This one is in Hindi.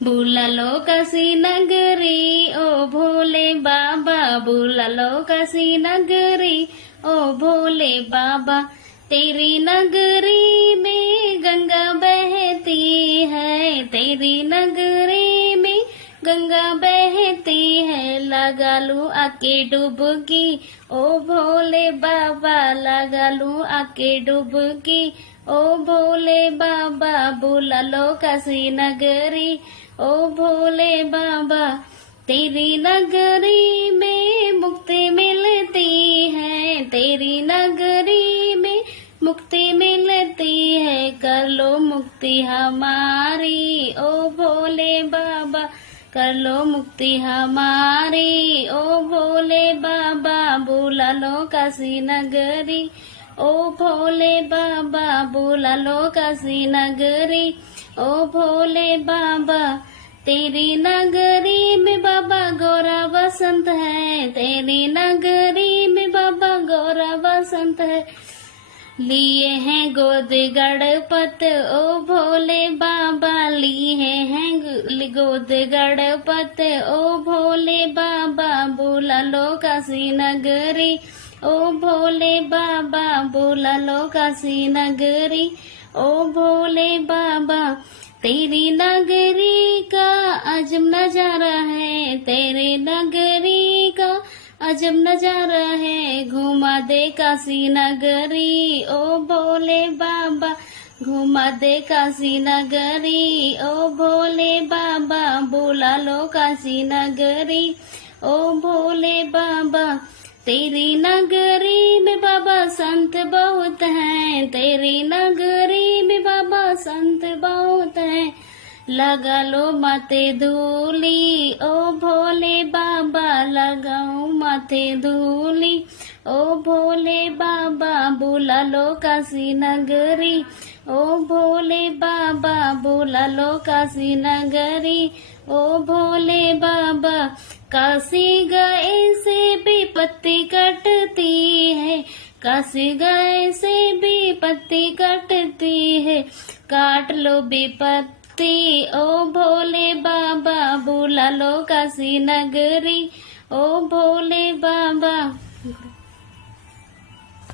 बुला लो काशी नगरी ओ भोले बाबा, बुला लो काशी नगरी ओ भोले बाबा। तेरी नगरी में गंगा बहती है, तेरी नगरी में गंगा बहती है। लगा लूं आके डुबकी ओ भोले बाबा, लगा लूं आके डुबकी ओ भोले बाबा। बुला लो काशी नगरी ओ भोले बाबा। तेरी नगरी में मुक्ति मिलती है, तेरी नगरी में मुक्ति मिलती है। कर लो मुक्ति हमारी ओ भोले बाबा, कर लो मुक्ति हमारी ओ भोले बाबा। बुला लो काशी नगरी ओ भोले बाबा, बुला लो काशी नगरी ओ भोले बाबा। तेरी नगरी में बाबा गौरा बसंत है, तेरी नगरी में बाबा गौरा बसंत है। लिए हैं गोद गणपत ओ भोले बाबा, लिए हैं गोद गणपत ओ भोले बाबा। बुला लो काशी नगरी ओ भोले बाबा, बुला लो काशी नगरी ओ भोले बाबा। तेरी नगरी का अजब नजारा है, तेरे नगरी का अजब नजारा है। घुमा दे काशी नगरी ओ भोले बाबा, घुमा दे काशी नगरी ओ भोले बाबा। बुला लो काशी नगरी ओ भोले बाबा। तेरी नगरी में बाबा संत बहुत हैं, तेरी नगरी में बाबा संत बहुत हैं। लगा लो माथे धूली ओ भोले बाबा, लगाओ माथे धूली ओ भोले बाबा। बुला लो काशी नगरी ओ भोले बाबा, बुला लो काशी नगरी ओ भोले बाबा। काशी गए से भी पत्ती कटती है, काशी गए से भी पत्ती कटती है। काट लो विपत्ति ओ भोले बाबा, बुला लो काशी नगरी ओ भोले बाबा।